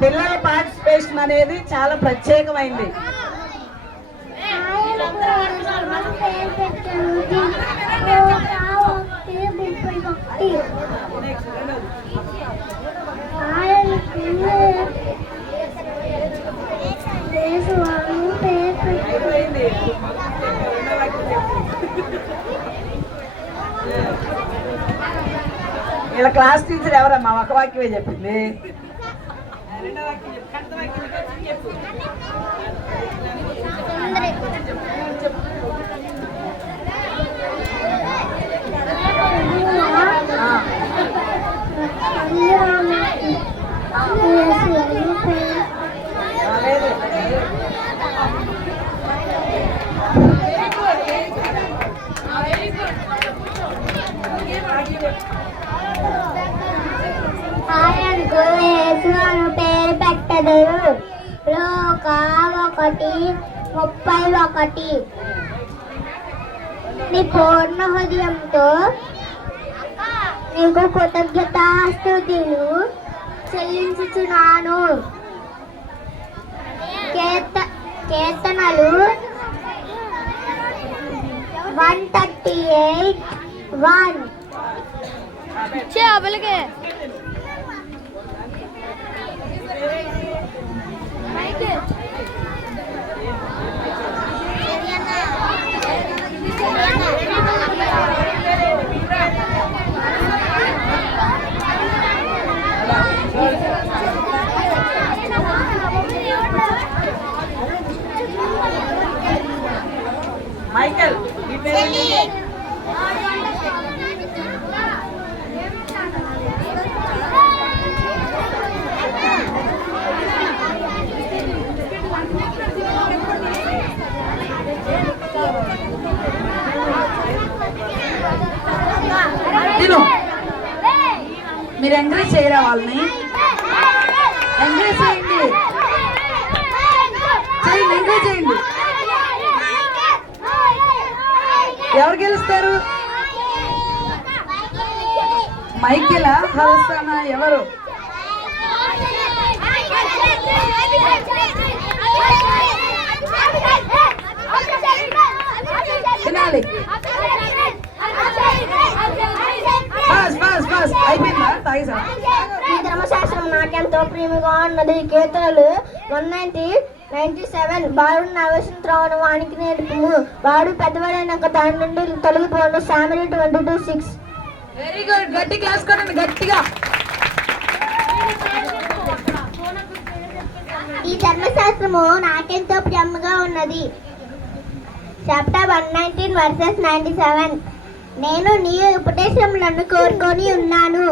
పిల్లల పార్టిసిపేషన్ అనేది చాలా ప్రత్యేకమైంది. ఇలా క్లాస్ టీచర్ ఎవరమ్మా? ఒక వాక్యమే చెప్పింది. పేరు పెట్టలేదు. లోక 1:31 నీ పూర్ణ హృదయంతో నీకు కృతజ్ఞతాస్తుతులు చెల్లించుచున్నాను. కీర్తనలు 138:1 మైకేల్ మీరు ఎంకరేజ్ చేయరా? వాళ్ళని ఎంకరేజ్ చేయండి, ఎంకరేజ్ చేయండి. ఎవరు గెలుస్తారు? మైకేలా హవస్తానా? ఎవరు? తినాలి. ఈ ధర్మశాస్త్రం నాకెంతో ప్రియముగా ఉన్నది. కీర్తనలు 197 బాలుడు నా వసంతరావును వానికి నేర్పుము, వాడు పెద్దవాడైన దాని నుండి తొలగిపోను. సామెతలు 22:6. Very good. గట్టి క్లాస్ కొట్టండి గట్టిగా. ఈ ధర్మశాస్త్రము నాకెంతో ప్రియముగా ఉన్నది. చాప్టర్ 119:97 నేను నీ ఉపదేశములను కోరుకొని ఉన్నాను.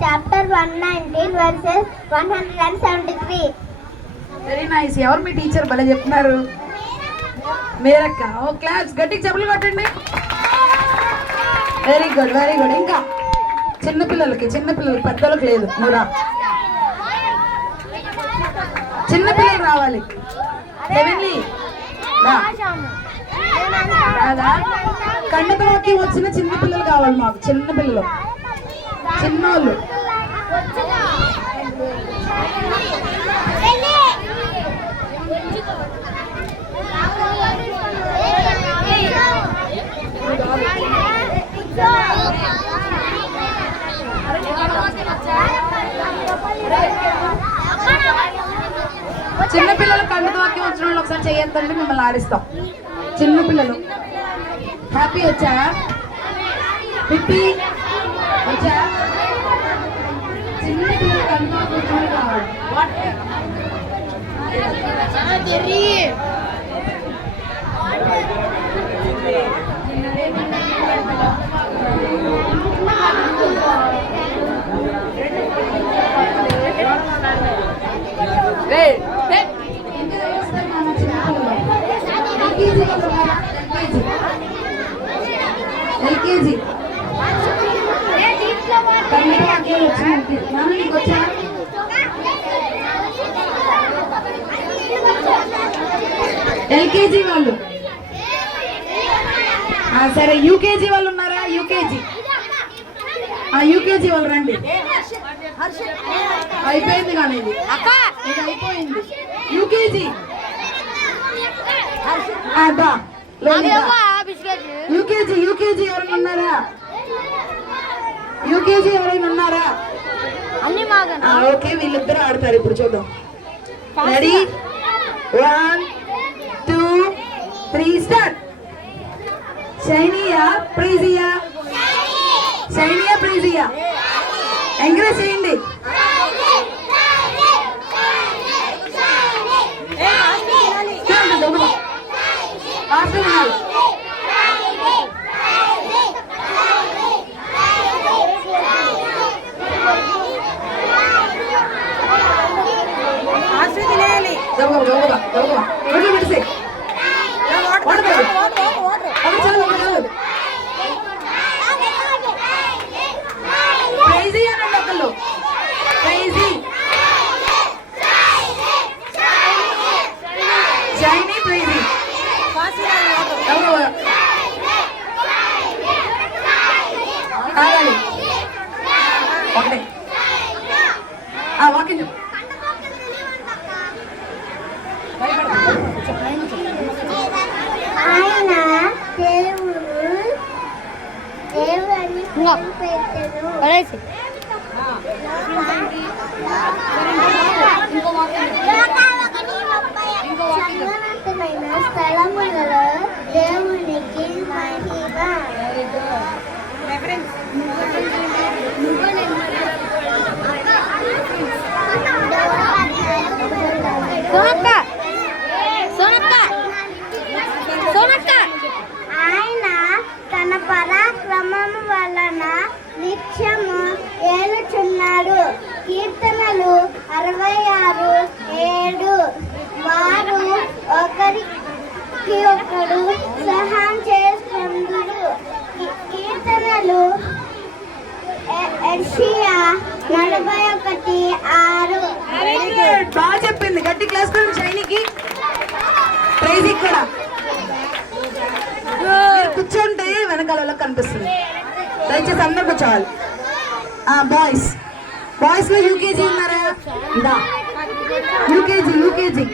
చాప్టర్ 119:173. Very nice. ఎవరు మీ టీచర్? భలే చెప్తున్నారు. మీరక్క. ఓ క్లాస్ గట్టిగా చెప్పులు కొట్టండి. Very good, very good. ఇంకా చిన్నపిల్లలకి పెద్దలకు లేదు. నువ్వు చిన్నపిల్లలు రావాలి. కన్నతలోకి వచ్చిన చిన్నపిల్లలు కావాలి మాకు. చిన్నపిల్లలు, చిన్నోళ్ళు. చిన్నపిల్లలు కన్నతలోకి వచ్చిన వాళ్ళు ఒకసారి చేయొద్దండి, మిమ్మల్ని ఆడిస్తాం. చిన్నపిల్లలు హ్యాపీ వచ్చా? పిప్పి వచ్చా? చిన్నపిల్లలు కన్నతలోకి వచ్చిన వాళ్ళు కావాలి. ఎల్కేజీ ఎల్కేజీ వాళ్ళు. సరే యూకేజీ వాళ్ళు ఉన్నారా? యూకేజీ వాళ్ళు రండి. అయిపోయింది కానీ ఇది అయిపోయింది. యూకేజీ యూకేజీ ఎవరైనా ఉన్నారా? యూకేజీ ఎవరైనా ఉన్నారా? ఓకే, వీళ్ళిద్దరు ఆడతారు ఇప్పుడు. చూద్దాం. Ready, 1 2 3 start. షైనియా ప్రీజియా? షైనియా ప్రీజియా? ఎంకరేజ్ చేయండి. వాకింగ్ ఆయన దేవుని పెట్టెను. సర్వోన్నతమైన స్థలములలో దేవునికి మహిమ. ఆయన తన పరాక్రమము వలన నిత్యము ఏలుచున్నాడు. కీర్తనలు 66:7. వారు ఒకరికి ఒకడు సహాయం చేసుకుందురు. కీర్తనలు యెషయా 41:6. బాగా చెప్పింది. గట్టి క్లాస్ కొనండి షైనికి, ప్రైజీకి కూడా. కూర్చోంటే వెనకాల కనిపిస్తుంది. దయచేసి అందరు కూర్చోవాలి. బాయ్స్ లో యూకేజీ ఉన్నారా? యూకేజీ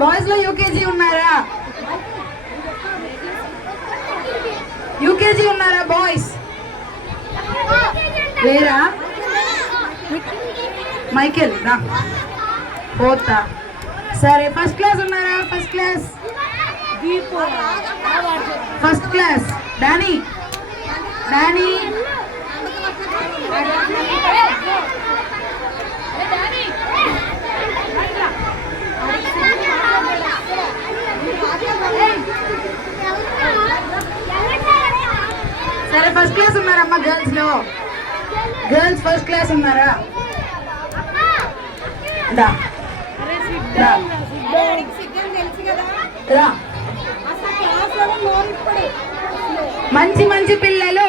బాయ్స్ లో యూకేజీ ఉన్నారా? యూకేజీ ఉన్నారా బాయ్స్? లేరా? మైకేల్ రా. పోతా. సరే, ఫస్ట్ క్లాస్ ఉన్నారా? First class Danny. సరే, ఫస్ట్ క్లాస్ ఉన్నారమ్మా గర్ల్స్ లో? గర్ల్స్ ఫస్ట్ క్లాస్ ఉన్నారా? మంచి పిల్లలు